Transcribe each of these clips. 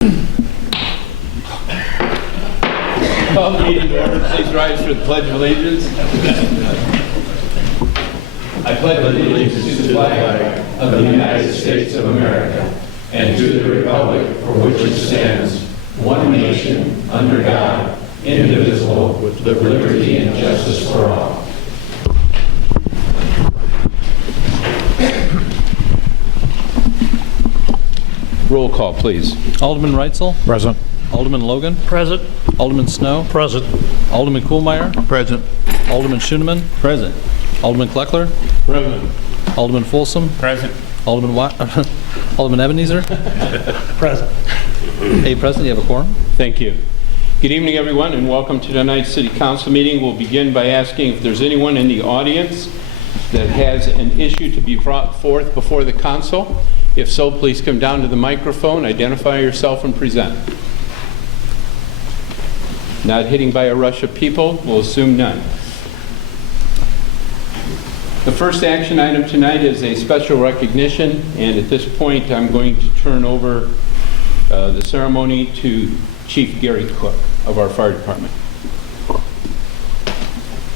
Call the meeting to order. Please rise for the Pledge of Allegiance. I pledge allegiance to the flag of the United States of America and to the republic for which it stands, one nation, under God, indivisible, with liberty and justice for all. Roll call, please. Alderman Reitzel? Present. Alderman Logan? Present. Alderman Snow? Present. Alderman Kuhlmeier? Present. Alderman Schoeneman? Present. Alderman Kleckler? Present. Alderman Folsom? Present. Alderman Alderman Ebenezer? Present. Hey, President, you have a quorum? Thank you. Good evening, everyone, and welcome to tonight's City Council meeting. We'll begin by asking if there's anyone in the audience that has an issue to be brought forth before the council. If so, please come down to the microphone, identify yourself, and present. Not hitting by a rush of people, we'll assume none. The first action item tonight is a special recognition, and at this point I'm going to turn over the ceremony to Chief Gary Cook of our fire department.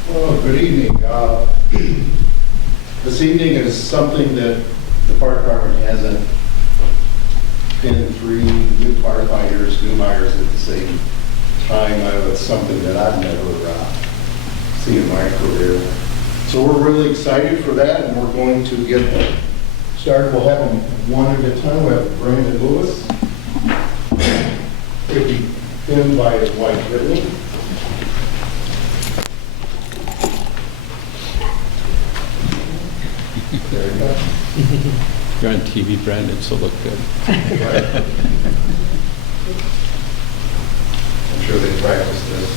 Well, good evening. This evening is something that the fire department hasn't been three new firefighters, new hires at the same time. It's something that I've never seen in my career. So we're really excited for that, and we're going to get started. We'll have them one at a time. We have Brandon Lewis. He'll be pinned by his wife, Brittany. There you go. You're on TV, Brandon, so look good. I'm sure they practiced this,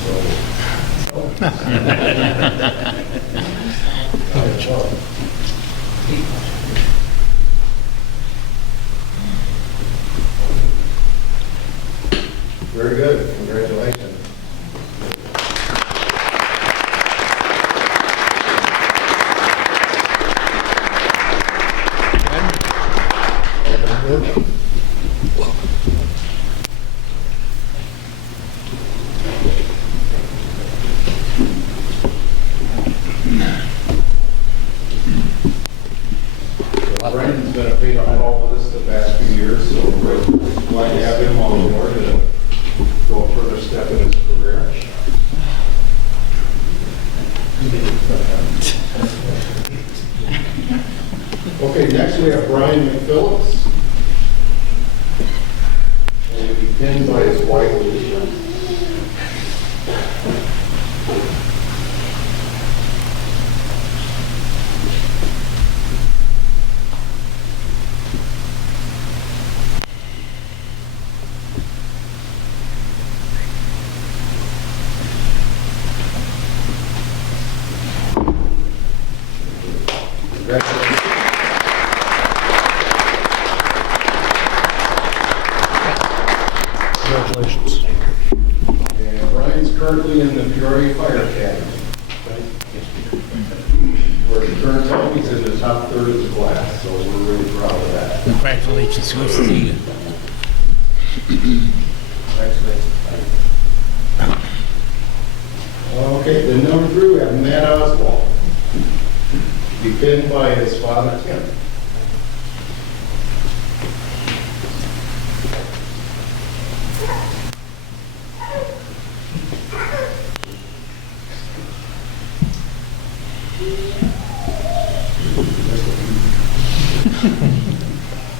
Very good. Congratulations. Brandon's been a big involved with us the past few years, so we're glad to have him on board to go a further step in his career. Okay, next we have Brian McPhillips. And he'll be pinned by his wife, Alicia. Congratulations. Congratulations. And Brian's currently in the Peoria Fire Academy. Where he turns out he's in the top third of the class, so we're really proud of that. Congratulations. Good to see you. Okay, then number three, we have Matt Oswald. Be pinned by his father, Tim.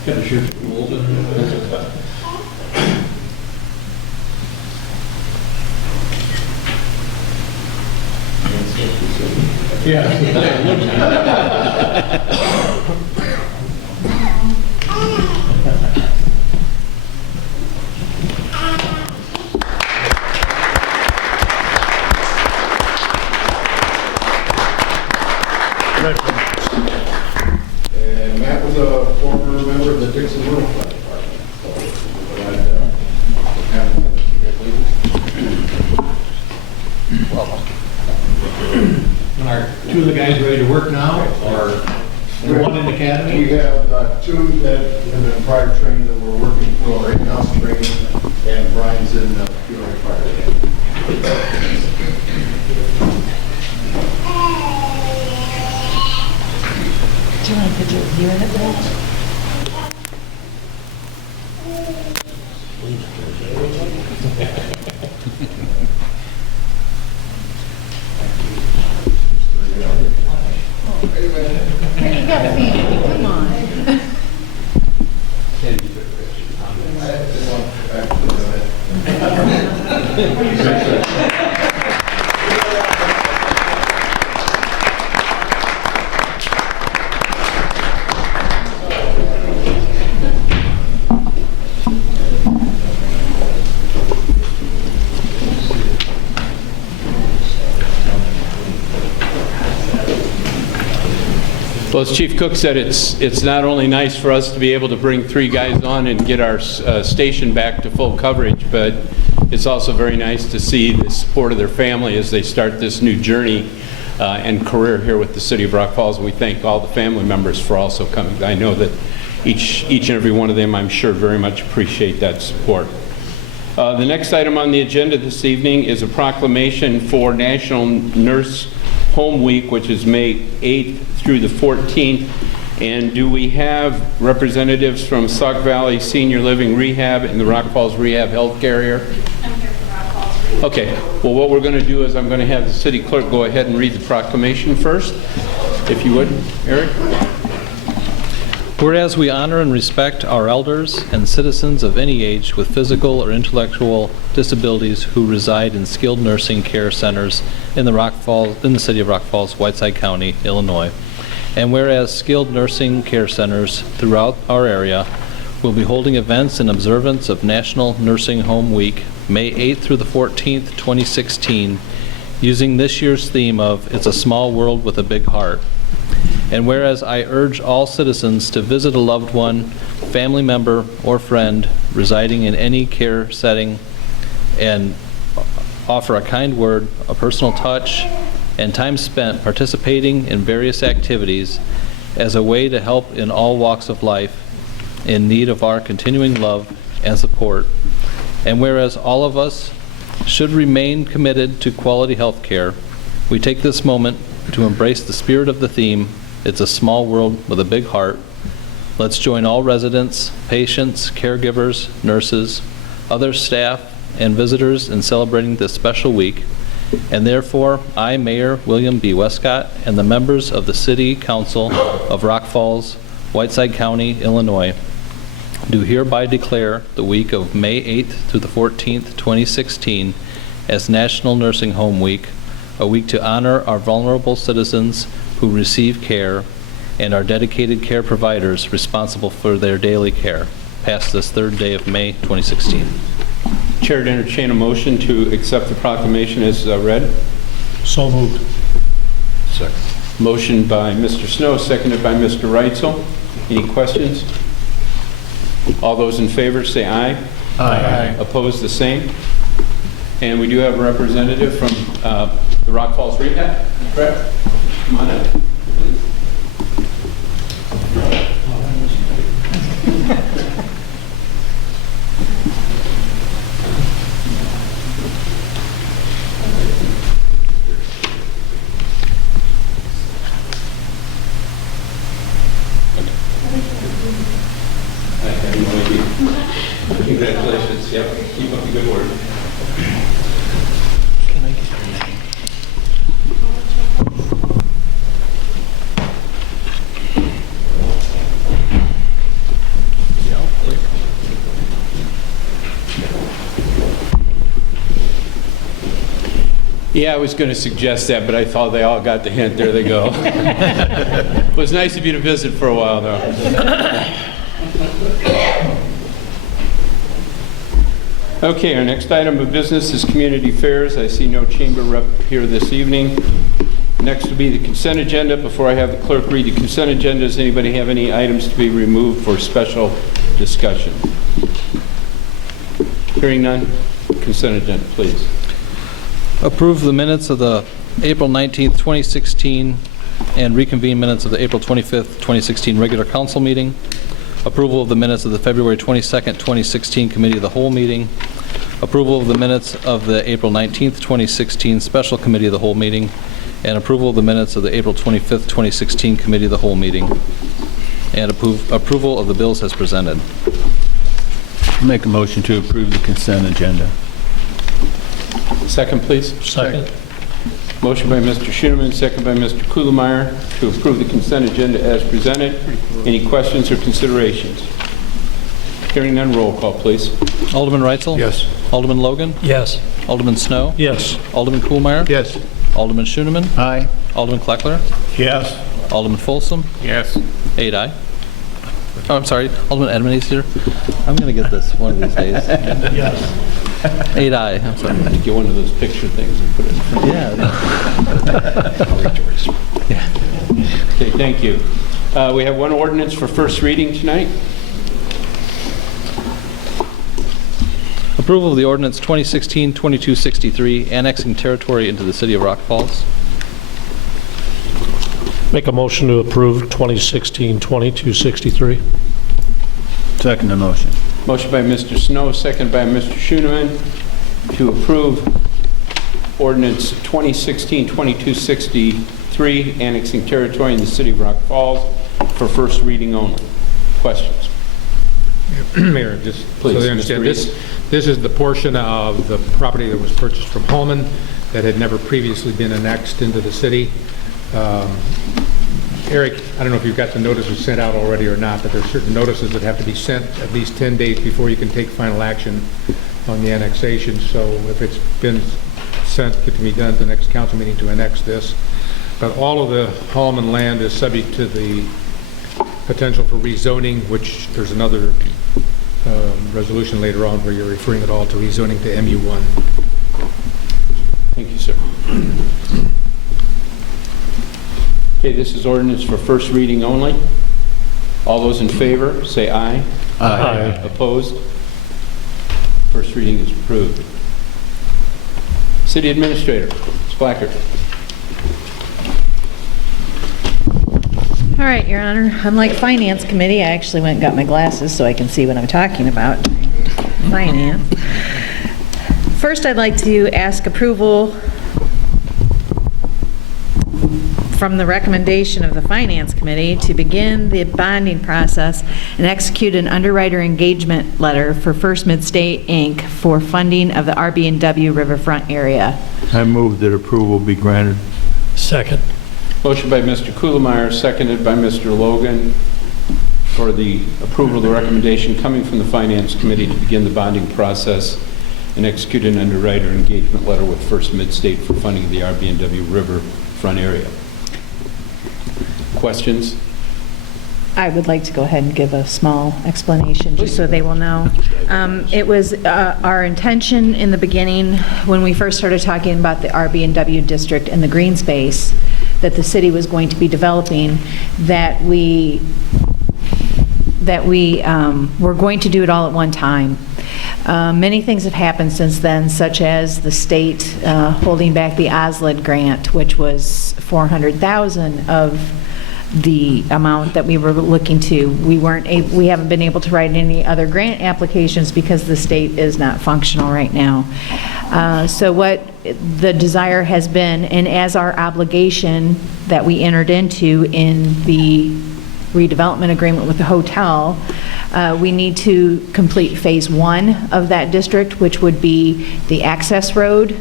Got to shoot a little bit. And Matt was a former member of the Dixon Rural Fire Department. So we're glad to have him. Are two of the guys ready to work now, or And one in We Academy? have two that have been prior training that we're working for our in-house training, and Brian's in the Peoria Fire Academy. Do you want a picture of you in it, Bill? You got family, come on. Well, as Chief Cook said, it's not only nice for us to be able to bring three guys on and get our station back to full coverage, but it's also very nice to see the support of their family as they start this new journey and career here with the City of Rock Falls. And we thank all the family members for also coming. I know that each and every one of them, I'm sure, very much appreciate that support. The next item on the agenda this evening is a proclamation for National Nurse Home Week, which is May 8th through the 14th. And do we have representatives from Sauk Valley Senior Living Rehab and the Rock Falls Rehab Healthcare here? I'm here from Rock Falls Rehab. Okay, well, what we're going to do is I'm going to have the city clerk go ahead and read the proclamation first, if you would, Eric. Whereas we honor and respect our elders and citizens of any age with physical or intellectual disabilities who reside in skilled nursing care centers in the city of Rock Falls, Whiteside County, Illinois. And whereas skilled nursing care centers throughout our area will be holding events in observance of National Nursing Home Week, May 8th through the 14th, 2016, using this year's theme of It's a Small World with a Big Heart. And whereas I urge all citizens to visit a loved one, family member, or friend residing in any care setting and offer a kind word, a personal touch, and time spent participating in various activities as a way to help in all walks of life in need of our continuing love and support. And whereas all of us should remain committed to quality health care, we take this moment to embrace the spirit of the theme, It's a Small World with a Big Heart. Let's join all residents, patients, caregivers, nurses, other staff, and visitors in celebrating this special week. And therefore, I, Mayor William B. Westcott, and the members of the City Council of Rock Falls, Whiteside County, Illinois, do hereby declare the week of May 8th through the 14th, 2016, as National Nursing Home Week, a week to honor our vulnerable citizens who receive care and our dedicated care providers responsible for their daily care, past this third day of May 2016. Chair to entertain a motion to accept the proclamation as read. So moved. Second. Motion by Mr. Snow, seconded by Mr. Reitzel. Any questions? All those in favor say aye. Aye. Opposed, the same. And we do have a representative from the Rock Falls Rehab. Brett, come on up. I have no idea. Congratulations. Yep. Keep up the good work. Can I get your name? Yeah, I was going to suggest that, but I thought they all got the hint. There they go. It was nice of you to visit for a while, though. Okay, our next item of business is community affairs. I see no chamber rep here this evening. Next will be the consent agenda. Before I have the clerk read the consent agenda, does anybody have any items to be removed for special discussion? Hearing none, consent agenda, please. Approve the minutes of the April 19th, 2016 and reconvene minutes of the April 25th, 2016 regular council meeting, approval of the minutes of the February 22nd, 2016 Committee of the Whole meeting, approval of the minutes of the April 19th, 2016 Special Committee of the Whole meeting, and approval of the minutes of the April 25th, 2016 Committee of the Whole meeting, and approval of the bills as presented. Make a motion to approve the consent agenda. Second, please. Second. Motion by Mr. Schoeneman, second by Mr. Kuhlmeyer to approve the consent agenda as presented. Any questions or considerations? Hearing none, roll call, please. Alderman Reitzel? Yes. Alderman Logan? Yes. Alderman Snow? Yes. Alderman Kuhlmeyer? Yes. Alderman Schoeneman? Aye. Alderman Kleckler? Yes. Alderman Folsom? Yes. 8 aye. Oh, I'm sorry, Alderman Edmund is here. I'm going to get this one of these days. Yes. 8 aye, I'm sorry. Get one of those picture things and put it in front. Yeah. Okay, thank you. We have one ordinance for first reading tonight. Approval of the ordinance 2016-2263, annexing territory into the city of Rock Falls. Make a motion to approve 2016-2263. Second the motion. Motion by Mr. Snow, second by Mr. Schoeneman to approve ordinance 2016-2263, annexing territory in the city of Rock Falls for first reading only. Questions? Mayor, just so Please, they understand, Mr. this is the portion of the property that was purchased from Holman that had never previously been annexed into the city. Eric, I don't know if you've got the notices sent out already or not, but there's certain notices that have to be sent at least 10 days before you can take final action on the annexation. So if it's been sent, it can be done at the next council meeting to annex this. But all of the Holman land is subject to the potential for rezoning, which there's another resolution later on where you're referring it all to rezoning to MU1. Thank you, sir. Okay, this is ordinance for first reading only. All those in favor, say aye. Aye. Opposed? First reading is approved. City Administrator, Ms. Blackard. All right, Your Honor. Unlike Finance Committee, I actually went and got my glasses so I can see what I'm talking about. Finance. First, I'd like to ask approval from the recommendation of the Finance Committee to begin the bonding process and execute an underwriter engagement letter for First Midstate, Inc. for funding of the RB&W Riverfront area. I move that approval be granted. Second. Motion by Mr. Kuhlmeyer, seconded by Mr. Logan for the approval of the recommendation coming from the Finance Committee to begin the bonding process and execute an underwriter engagement letter with First Midstate for funding of the RB&W Riverfront area. Questions? I would like to go ahead and give a small explanation, just so they will know. It was our intention in the beginning, when we first started talking about the RB&W district and the green space that the city was going to be developing, that we were going to do it all at one time. Many things have happened since then, such as the state holding back the OSLID grant, which was $400,000 of the amount that we were looking to. We haven't been able to write any other grant applications because the state is not functional right now. So what the desire has been, and as our obligation that we entered into in the redevelopment agreement with the hotel, we need to complete phase 1 of that district, which would be the access road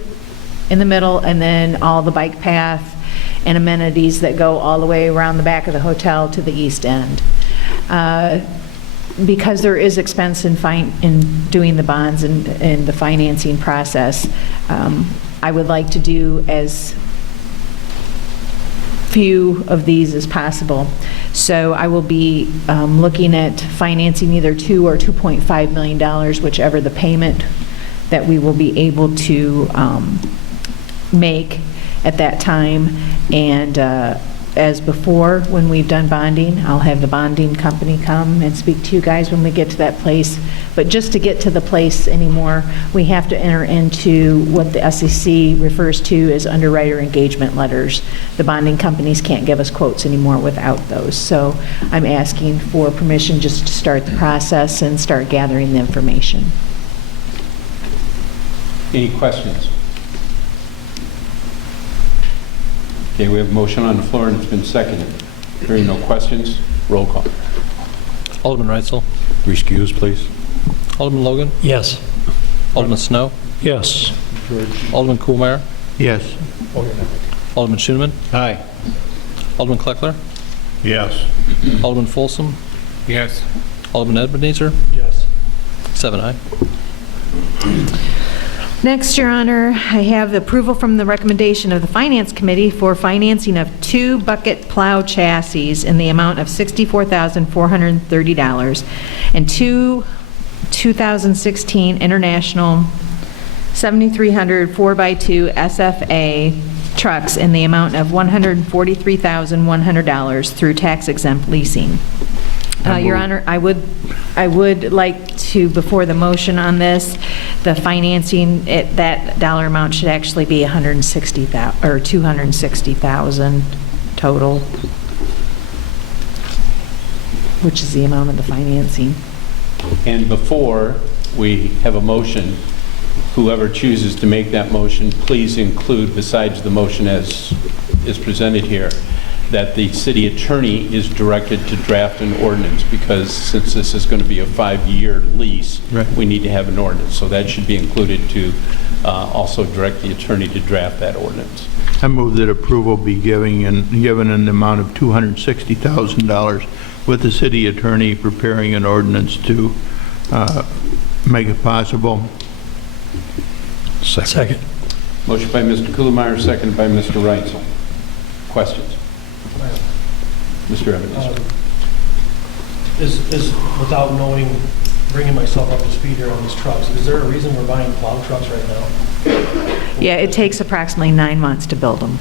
in the middle, and then all the bike path and amenities that go all the way around the back of the hotel to the east end. Because there is expense in doing the bonds and the financing process, I would like to do as few of these as possible. So I will be looking at financing either $2 or $2.5 million, whichever the payment that we will be able to make at that time. And as before when we've done bonding. I'll have the bonding company come and speak to you guys when we get to that place. But just to get to the place anymore, we have to enter into what the SEC refers to as underwriter engagement letters. The bonding companies can't give us quotes anymore without those. So I'm asking for permission just to start the process and start gathering the information. Any questions? Okay, we have a motion on the floor and it's been seconded. Hearing no questions, roll call. Alderman Reitzel. Excuse, please. Alderman Logan. Yes. Alderman Snow. Yes. Alderman Kuhlmeier. Yes. Alderman Schoeneman. Aye. Alderman Kleckler. Yes. Alderman Folsom. Yes. Alderman Ebenezer. Yes. 7 aye. Next, Your Honor, I have the approval from the recommendation of the Finance Committee for financing of 2 bucket plow chassis in the amount of $64,430 and 2 2016 International 7300 4x2 SFA trucks in the amount of $143,100 through tax-exempt leasing. Your Honor, I would like to, before the motion on this, the financing, that dollar amount should actually be $160,000 or $260,000 total, which is the amount of the financing. And before we have a motion, whoever chooses to make that motion, please include, besides the motion as is presented here, that the city attorney is directed to draft an ordinance, because since this is going to be a 5-year lease, Right. we need to have an ordinance. So that should be included to also direct the attorney to draft that ordinance. I move that approval be given in the amount of $260,000 with the city attorney preparing an ordinance to make it possible. Second. Motion by Mr. Kuhlmeier, seconded by Mr. Reitzel. Questions? Mr. Ebenezer. Is without knowing, bringing myself up to speed here on these trucks, is there a reason we're buying plow trucks right now? Yeah, it takes approximately 9 months to build them,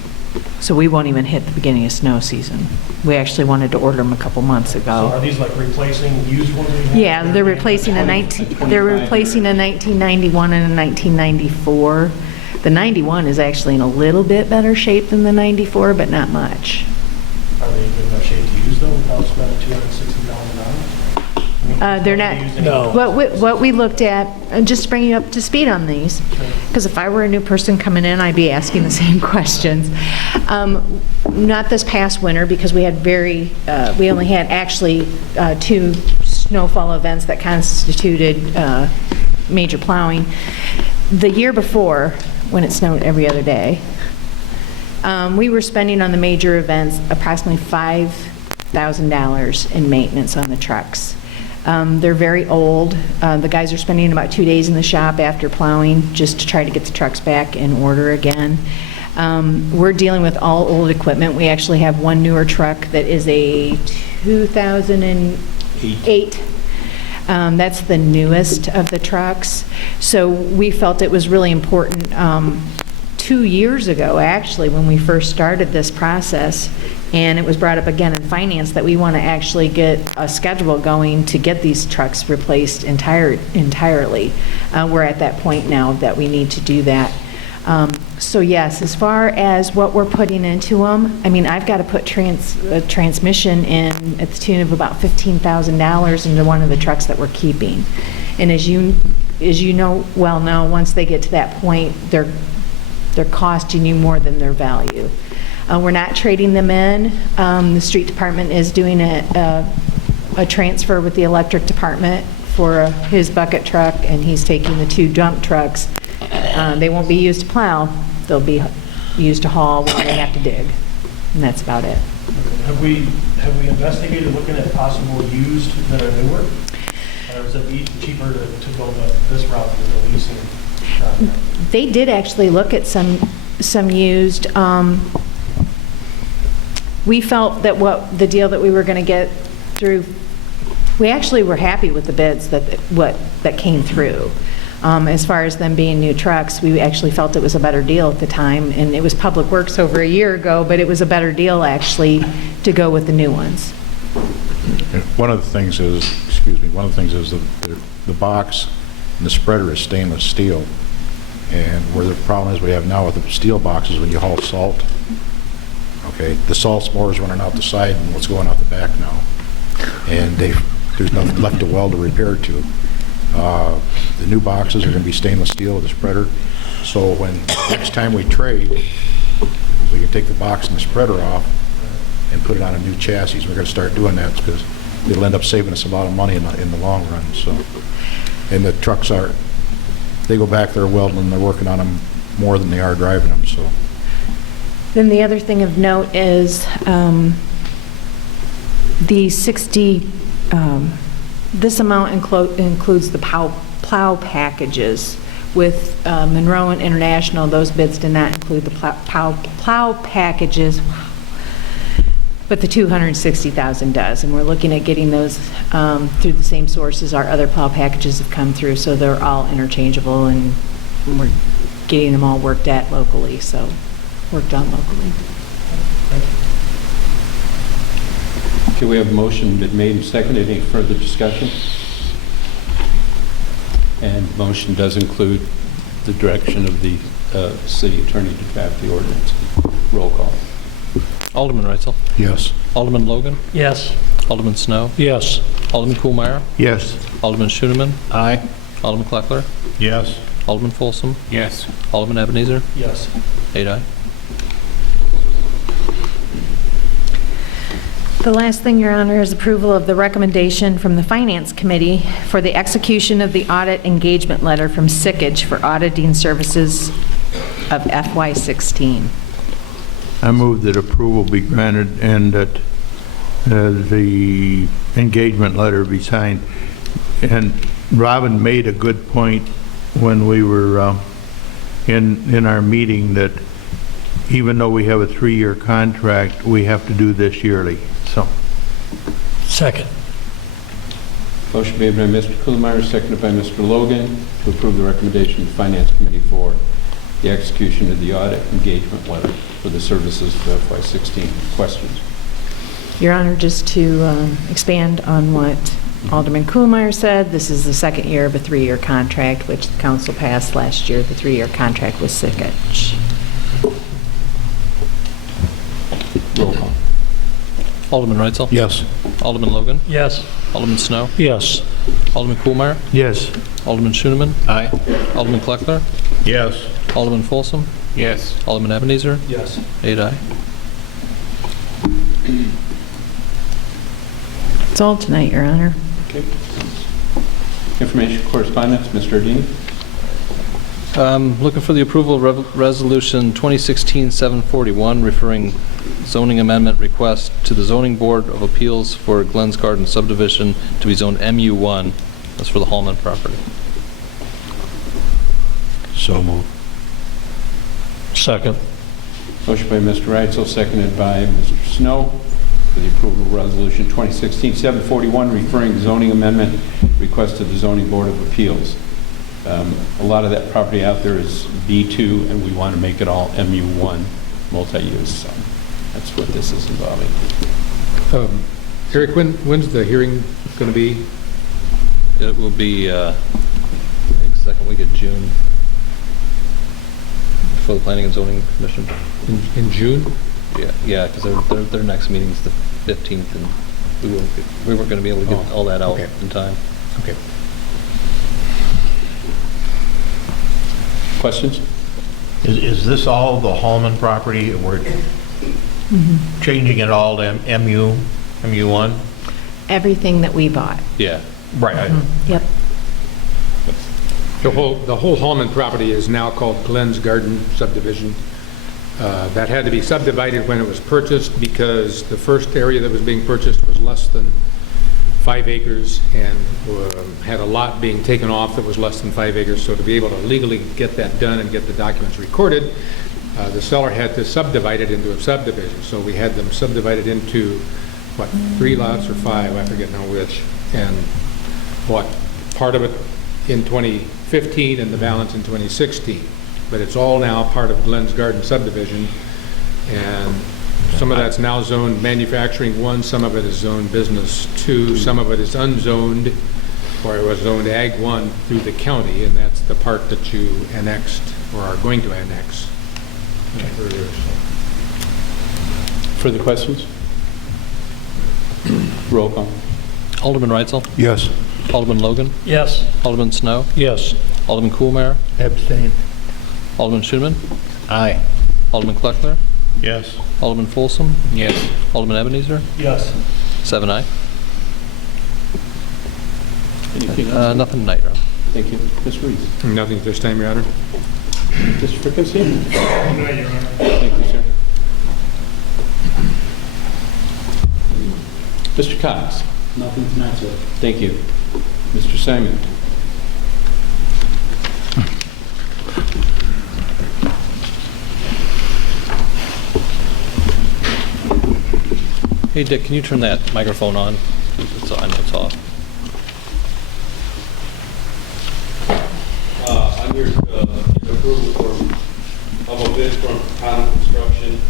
so we won't even hit the beginning of snow season. We actually wanted to order them a couple months So ago. are these like replacing used ones we have? Yeah, they're replacing a 1991 and a 1994. The 91 is actually in a little bit better shape than the 94, but not much. Are they in good enough shape to use though without spending $260,000? They're not. No. What we looked at, just to bring you up to speed on these, because if I were a new person coming in, I'd be asking the same questions. Not this past winter, because we only had actually 2 snowfall events that constituted major plowing. The year before, when it snowed every other day, we were spending on the major events approximately $5,000 in maintenance on the trucks. They're very old. The guys are spending about 2 days in the shop after plowing just to try to get the trucks back in order again. We're dealing with all old equipment. We actually have one newer truck that is a 2008. That's the newest of the trucks. So we felt it was really important 2 years ago, actually, when we first started this process, and it was brought up again in finance that we want to actually get a schedule going to get these trucks replaced entirely. We're at that point now that we need to do that. So yes, as far as what we're putting into them, I mean, I've got to put a transmission in at the tune of about $15,000 into one of the trucks that we're keeping. And as you know, once they get to that point, they're costing you more than their value. We're not trading them in. The street department is doing a transfer with the electric department for his bucket truck, and he's taking the 2 dump trucks. They won't be used to plow. They'll be used to haul when they have to dig, and that's about it. Have we investigated looking at possible used that are newer? Or is it cheaper to go this route with the leasing? They did actually look at some used. We felt that the deal that we were going to get through, we actually were happy with the bids that came through. As far as them being new trucks, we actually felt it was a better deal at the time, and it was Public Works over a year ago, but it was a better deal, actually, to go with the new ones. One of the things is, the box and the spreader is stainless steel. And where the problem is we have now with the steel boxes when you haul salt, okay, the salt spores running out the side and what's going out the back now. And there's nothing left to weld or repair to. The new boxes are going to be stainless steel with a spreader. So when next time we trade, we can take the box and the spreader off and put it on a new chassis. We're going to start doing that because it'll end up saving us a lot of money in the long run. So, and the trucks they go back there welding and they're working on them more than they are driving them. So. Then the other thing of note is the 60, this amount includes the plow packages. With Monroe and International, those bids did not include the plow packages, but the $260,000 does. And we're looking at getting those through the same sources our other plow packages have come through, so they're all interchangeable, and we're getting them all worked on locally. Okay, we have a motion been made and seconded. Any further discussion? And the motion does include the direction of the city attorney to draft the ordinance. Roll call. Alderman Reitzel? Yes. Alderman Logan? Yes. Alderman Snow? Yes. Alderman Kuhlmeier? Yes. Alderman Schoeneman? Aye. Alderman Kleckler? Yes. Alderman Folsom? Yes. Alderman Ebenezer? Yes. 8 aye. The last thing, Your Honor, is approval of the recommendation from the Finance Committee for the execution of the audit engagement letter from Sickage for auditing services of FY16. I move that approval be granted and that the engagement letter be signed. And Robin made a good point when we were in our meeting that even though we have a 3-year contract, we have to do this yearly. So. Second. Motion made by Mr. Kuhlmeier, seconded by Mr. Logan, to approve the recommendation of the Finance Committee for the execution of the audit engagement letter for the services for FY16. Questions? Your Honor, just to expand on what Alderman Kuhlmeier said, this is the second year of a 3-year contract, which the council passed last year. The 3-year contract was Sickage. Roll call. Alderman Reitzel? Yes. Alderman Logan? Yes. Alderman Snow? Yes. Alderman Kuhlmeier? Yes. Alderman Schoeneman? Aye. Alderman Kleckler? Yes. Alderman Folsom? Yes. Alderman Ebenezer? Yes. 8 aye. That's all tonight, Your Honor. Okay. Information correspondence, Mr. Ardini. Looking for the approval of Resolution 2016-741, referring zoning amendment request to the Zoning Board of Appeals for Glens Garden subdivision to be zoned MU1. That's for the Hallman property. So moved. Second. Motion by Mr. Reitzel, seconded by Mr. Snow, for the approval of Resolution 2016-741, referring zoning amendment request to the Zoning Board of Appeals. A lot of that property out there is B2, and we want to make it all MU1 multi-use. So that's what this is involving. Eric, when's the hearing going to be? It will be, I think, second week of June for the Planning and Zoning Commission. In June? Yeah, because their next meeting is the 15th, and we weren't going to be able to get all that out in time. Okay. Questions? Is this all the Hallman property? We're changing it all to MU1? Everything that we bought. Yeah. Right. Yep. The whole Hallman property is now called Glens Garden subdivision. That had to be subdivided when it was purchased because the first area that was being purchased was less than 5 acres and had a lot being taken off that was less than 5 acres. So to be able to legally get that done and get the documents recorded, the seller had to subdivide it into a subdivision. So we had them subdivided into, 3 lots or 5, I forget now which, and bought part of it in 2015 and the balance in 2016. But it's all now part of Glenn's Garden subdivision, and some of that's now zoned manufacturing 1, some of it is zoned business 2, some of it is unzoned, or it was zoned ag 1 through the county, and that's the part that you annexed or are going to annex earlier. Further questions? Roll call. Alderman Reitzel? Yes. Alderman Logan? Yes. Alderman Snow? Yes. Alderman Kuhlmeyer? Abstain. Alderman Schoenman? Aye. Alderman Kleckler? Yes. Alderman Folsom? Yes. Alderman Ebenezer? Yes. 7 aye. Anything else? Nothing tonight, Your Honor. Thank you. Ms. Reese? Nothing this time, Your Honor. Mr. Frickensey? No, Your Honor. Thank you, sir. Mr. Cox? Nothing tonight, sir. Thank you. Mr. Simon? Hey, Dick, can you turn that microphone on? I know it's off. I'm here to get approval of a bid from Connell Construction,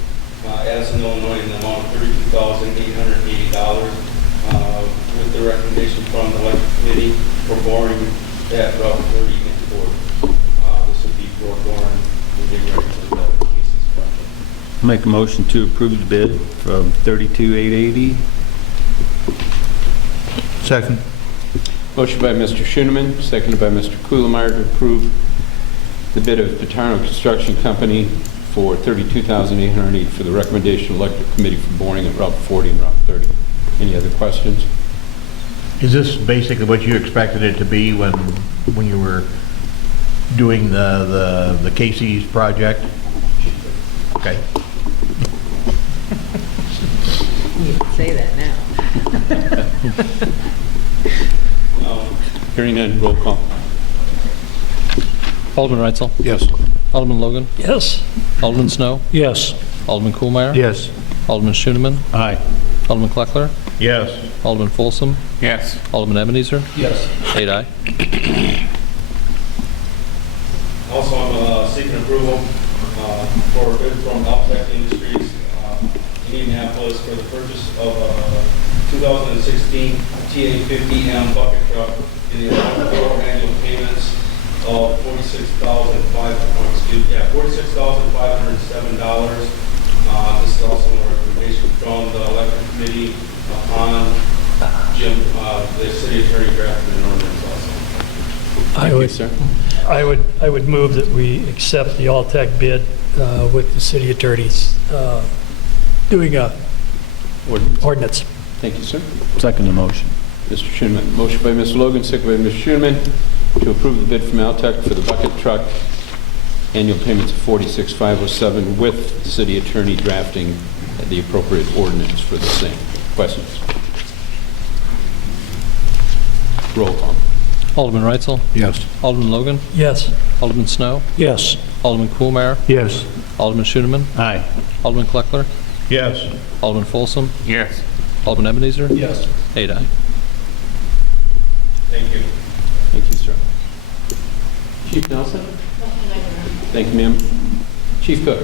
Addison, Illinois, in the amount of $32,880, with the recommendation from the electric committee for boring at Route 30 and 40. This would be for boring and getting ready for the Casey's project. Make a motion to approve the bid from $32,880. Second. Motion by Mr. Schoeneman, seconded by Mr. Kuhlmeyer to approve the bid of Paterno Construction Company for $32,880 for the recommendation of electric committee for boring at Route 40 and Route 30. Any other questions? Is this basically what you expected it to be when you were doing the Casey's project? Okay. You can say that now. Hearing none, roll call. Alderman Reitzel? Yes. Alderman Logan? Yes. Alderman Snow? Yes. Alderman Kuhlmeyer? Yes. Alderman Schoeneman? Aye. Alderman Kleckler? Yes. Alderman Folsom? Yes. Alderman Ebenezer? Yes. 8 aye. Also, I'm seeking approval for a bid from Altech Industries, Indianapolis, for the purchase of a 2016 TA50M bucket truck in the amount of total annual payments of $46,507. This is also a recommendation from the electric committee upon Jim, the city attorney drafting an ordinance also. I would move that we accept the Altech bid with the city attorneys doing a ordinance. Thank you, sir. Second the motion. Mr. Schoeneman. Motion by Mr. Logan, second by Mr. Schoeneman to approve the bid from Altech for the bucket truck, annual payments of $46,507 with the city attorney drafting the appropriate ordinance for the same. Questions? Roll call. Alderman Reitzel? Yes. Alderman Logan? Yes. Alderman Snow? Yes. Alderman Kuhlmeyer? Yes. Alderman Schoeneman? Aye. Alderman Kleckler? Yes. Alderman Folsom? Yes. Alderman Ebenezer? Yes. 8 aye. Thank you. Thank you, sir. Chief Nelson? Thank you, ma'am. Chief Cook?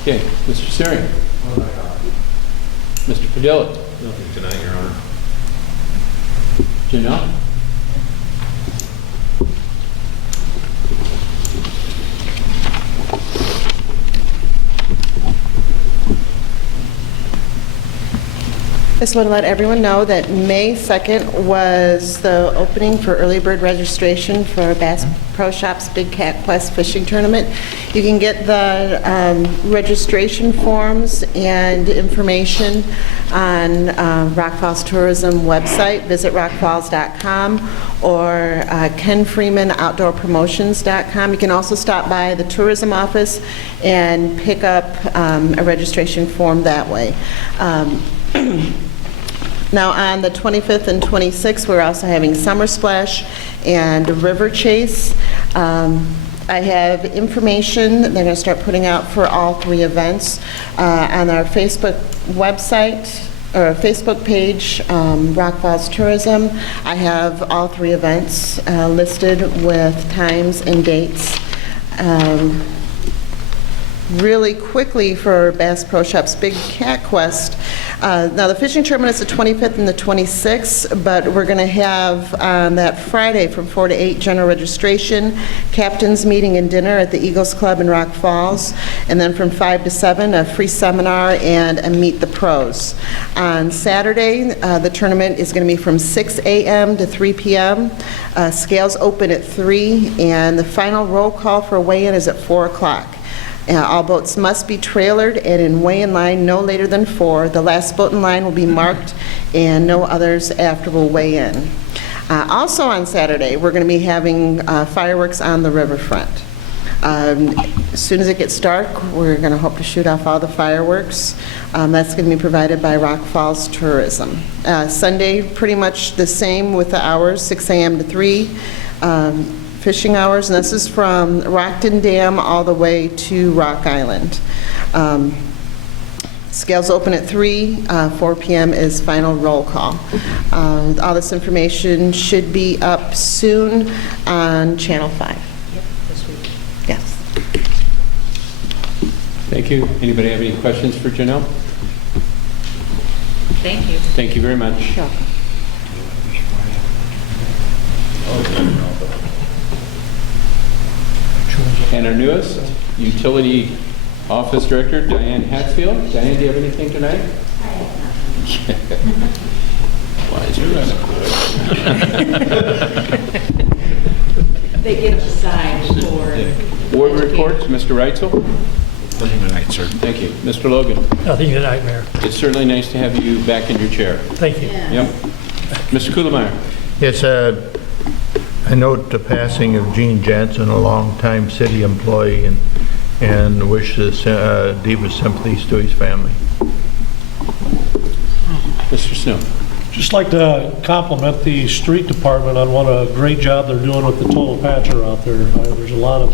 Okay, Mr. Sarian? Mr. Padilla? Nothing tonight, Your Honor. Janelle? Just want to let everyone know that May 2nd was the opening for early bird registration for Bass Pro Shops Big Cat Quest Fishing Tournament. You can get the registration forms and information on Rock Falls Tourism website. Visit rockfalls.com or kenfreemanoutdoorpromotions.com. You can also stop by the tourism office and pick up a registration form that way. Now, on the 25th and 26th, we're also having Summer Splash and River Chase. I have information that they're going to start putting out for all three events on our Facebook website Facebook page, Rock Falls Tourism. I have all 3 events listed with times and dates. Really quickly for Bass Pro Shops Big Cat Quest. Now, the fishing tournament is the 25th and the 26th, but we're going to have on that Friday from 4 to 8 general registration, captain's meeting and dinner at the Eagles Club in Rock Falls, and then from 5 to 7, a free seminar and a Meet the Pros. On Saturday, the tournament is going to be from 6 a.m. to 3 p.m. Scales open at 3, and the final roll call for weigh-in is at 4 o'clock. All boats must be trailered and in weigh-in line no later than 4. The last boat in line will be marked, and no others after will weigh in. Also on Saturday, we're going to be having fireworks on the riverfront. As soon as it gets dark, we're going to hope to shoot off all the fireworks. That's going to be provided by Rock Falls Tourism. Sunday, pretty much the same with the hours, 6 a.m. to 3. Fishing hours, and this is from Rockton Dam all the way to Rock Island. Scales open at 3, 4 p.m. is final roll call. All this information should be up soon on Channel 5. Yep, this week. Yes. Thank you. Anybody have any questions for Janelle? Thank you. Thank you very much. Sure. And our newest utility office director, Diane Hatfield. Diane, do you have anything tonight? Why is They get aside for... Board reports, Mr. Reitzel. Nothing tonight, sir. Thank you. Mr. Logan. Nothing tonight, Mayor. It's certainly nice to have you back in your chair. Thank you. Yep. Mr. Kuhlmeyer. Yes, I note the passing of Gene Jansen, a longtime city employee, and wish his deepest sympathies to his family. Mr. Snow. Just like to compliment the street department on what a great job they're doing with the total patcher out there. There's a lot of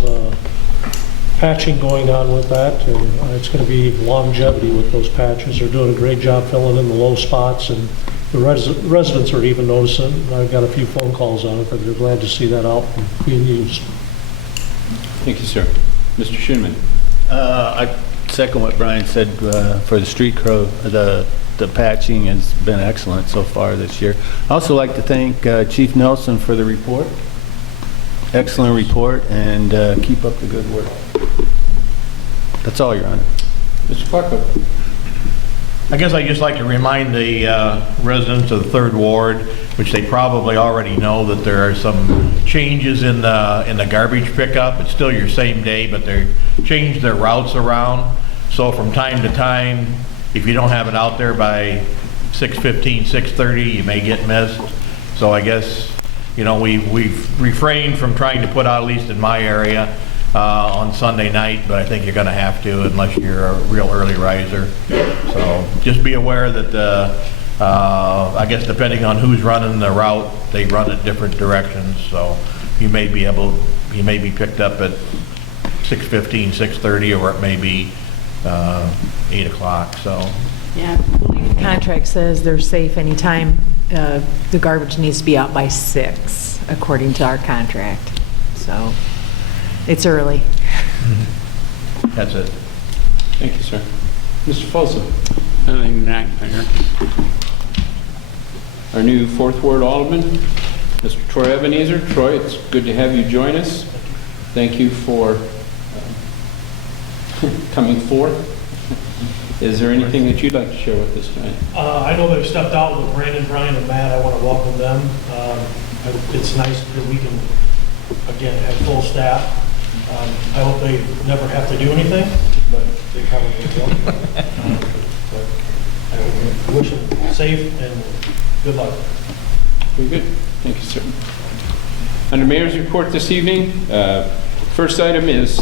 patching going on with that, and it's going to be longevity with those patches. They're doing a great job filling in the low spots, and the residents are even noticing. I've got a few phone calls on it, but they're glad to see that out and being used. Thank you, sir. Mr. Schoenman. I second what Brian said for the street crew. The patching has been excellent so far this year. I also like to thank Chief Nelson for the report. Excellent report, and keep up the good work. That's all, Your Honor. Mr. Clarko. I guess I'd just like to remind the residents of the Third Ward, which they probably already know, that there are some changes in the garbage pickup. It's still your same day, but they've changed their routes around. So from time to time, if you don't have it out there by 6:15, 6:30, you may get missed. So I guess, you know, we've refrained from trying to put out, at least in my area, on Sunday night, but I think you're going to have to unless you're a real early riser. So just be aware that I guess depending on who's running the route, they run it different directions. So you may be picked up at 6:15, 6:30, or it may be 8 o'clock. So Yeah, I believe the contract says they're safe anytime the garbage needs to be out by 6, according to our contract. So it's early. that's it. Thank you, sir. Mr. Folsom. Nothing tonight, Mayor. Our new Fourth Ward Alderman, Mr. Troy Ebenezer. Troy, it's good to have you join us. Thank you for coming forth. Is there anything that you'd like to share with us tonight? I know they've stepped out with Brandon, Brian, and Matt. I want to welcome them. It's nice that we can, again, have full staff. I hope they never have to do anything, but they probably will. But I wish them safe and good luck. Very good. Thank you, sir. Under Mayor's report this evening, first item is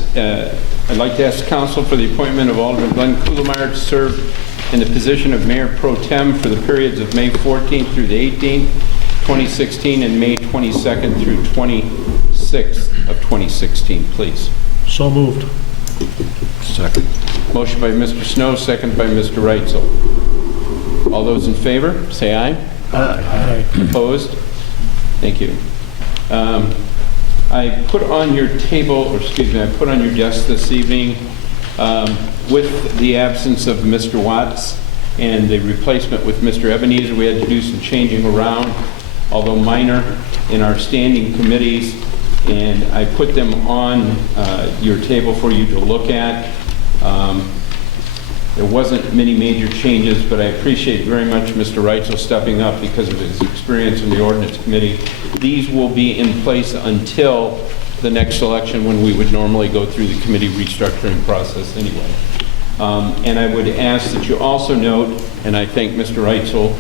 I'd like to ask council for the appointment of Alderman Glenn Kuhlmeyer to serve in the position of Mayor Pro Tem for the periods of May 14th through the 18th, 2016, and May 22nd through 26th of 2016, please. So moved. Second. Motion by Mr. Snow, second by Mr. Reitzel. All those in favor, say aye. Aye. Opposed? Thank you. I put on your table, or excuse me, I put on your desk this evening, with the absence of Mr. Watts and the replacement with Mr. Ebenezer, we had to do some changing around, although minor, in our standing committees, and I put them on your table for you to look at. There wasn't many major changes, but I appreciate very much Mr. Reitzel stepping up because of his experience in the ordinance committee. These will be in place until the next election, when we would normally go through the committee restructuring process anyway. And I would ask that you also note, and I thank Mr. Reitzel,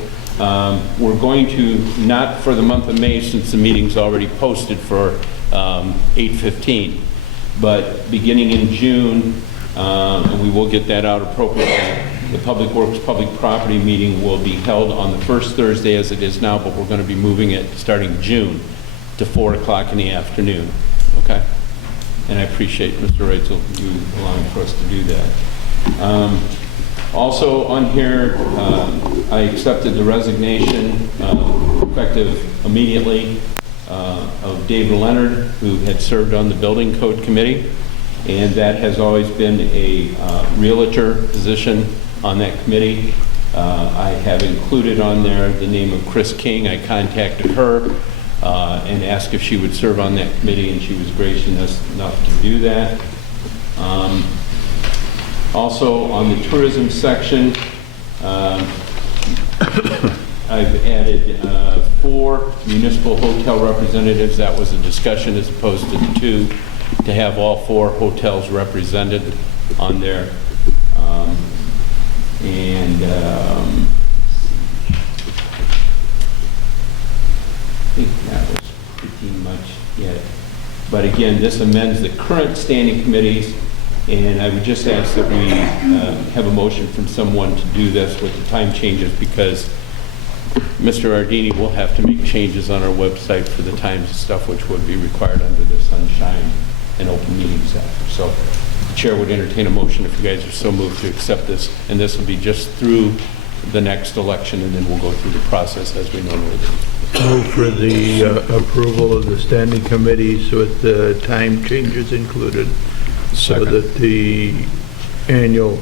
we're going to, not for the month of May since the meeting's already posted for 8/15, but beginning in June, and we will get that out appropriately, the Public Works Public Property meeting will be held on the first Thursday as it is now, but we're going to be moving it starting June to 4 o'clock in the afternoon, okay? And I appreciate, Mr. Reitzel, you allowing for us to do that. Also on here, I accepted the resignation, effective immediately, of Dave Leonard, who had served on the Building Code Committee, and that has always been a realtor position on that committee. I have included on there the name of Chris King. I contacted her and asked if she would serve on that committee, and she was gracious enough to do that. Also, on the tourism section, I've added 4 municipal hotel representatives. That was a discussion as opposed to the 2, to have all 4 hotels represented on there. I think that was pretty much it. But again, this amends the current standing committees, and I would just ask that we have a motion from someone to do this with the time changes, because Mr. Ardini will have to make changes on our website for the times and stuff, which would be required under the Sunshine and Open Meetings Act. So the chair would entertain a motion if you guys are so moved to accept this, and this will be just through the next election, and then we'll go through the process as we normally do. Move for the approval of the standing committees with the time changes included, so that the annual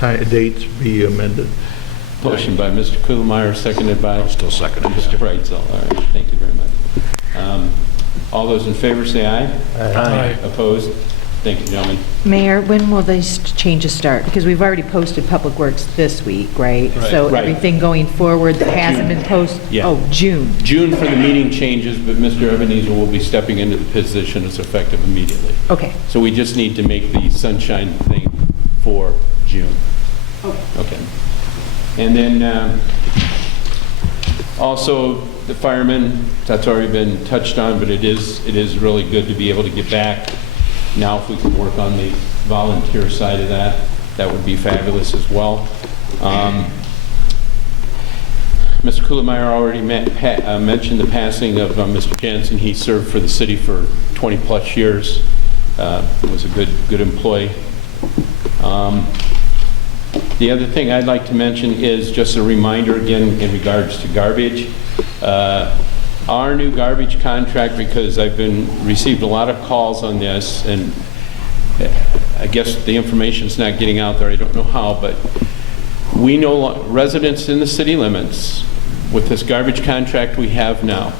dates be amended. Motion by Mr. Kuhlmeyer, seconded by? Still seconded. Mr. Reitzel. All right, thank you very much. All those in favor say aye. Aye. Opposed? Thank you, gentlemen. Mayor, when will these changes start? Because we've already posted Public Works this week, right? Right. So Right. everything going forward that hasn't been posted? Yeah. Oh, June. June for the meeting changes, but Mr. Ebenezer will be stepping into the position as effective immediately. Okay. So we just need to make the sunshine thing for June. Okay. And then also the firemen, that's already been touched on, but it is really good to be able to get back. Now if we can work on the volunteer side of that, that would be fabulous as well. Mr. Kuhlmeyer already mentioned the passing of Mr. Jansen. He served for the city for 20 plus years. Was a good employee. The other thing I'd like to mention is just a reminder again in regards to garbage. Our new garbage contract, because I've received a lot of calls on this, and I guess the information's not getting out there, I don't know how, but we know residents in the city limits, with this garbage contract we have now,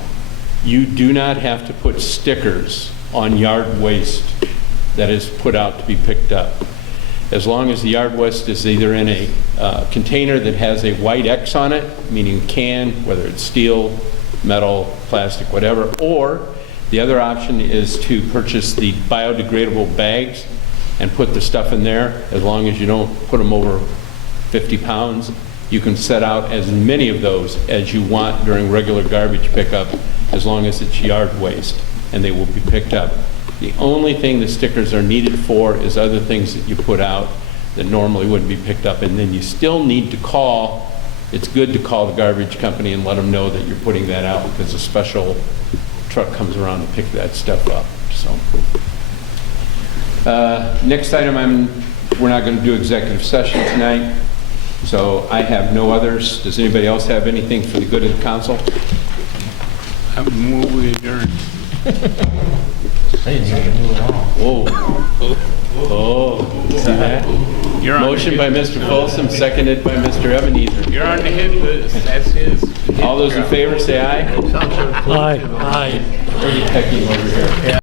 you do not have to put stickers on yard waste that is put out to be picked up. As long as the yard waste is either in a container that has a white X on it, meaning can, whether it's steel, metal, plastic, whatever, or the other option is to purchase the biodegradable bags and put the stuff in there. As long as you don't put them over 50 pounds, you can set out as many of those as you want during regular garbage pickup, as long as it's yard waste, and they will be picked up. The only thing the stickers are needed for is other things that you put out that normally wouldn't be picked up, and then you still need to call. It's good to call the garbage company and let them know that you're putting that out, because a special truck comes around to pick that stuff up. So, next item, we're not going to do executive session tonight, So I have no others. Does anybody else have anything for the good of the council? I move we adjourn. Whoa. Oh, see that? You're on the Motion by Mr. Folsom, seconded by Mr. Ebenezer. You're on the hit list. That's his. All those in favor, say aye. Aye. Pretty pecking over here.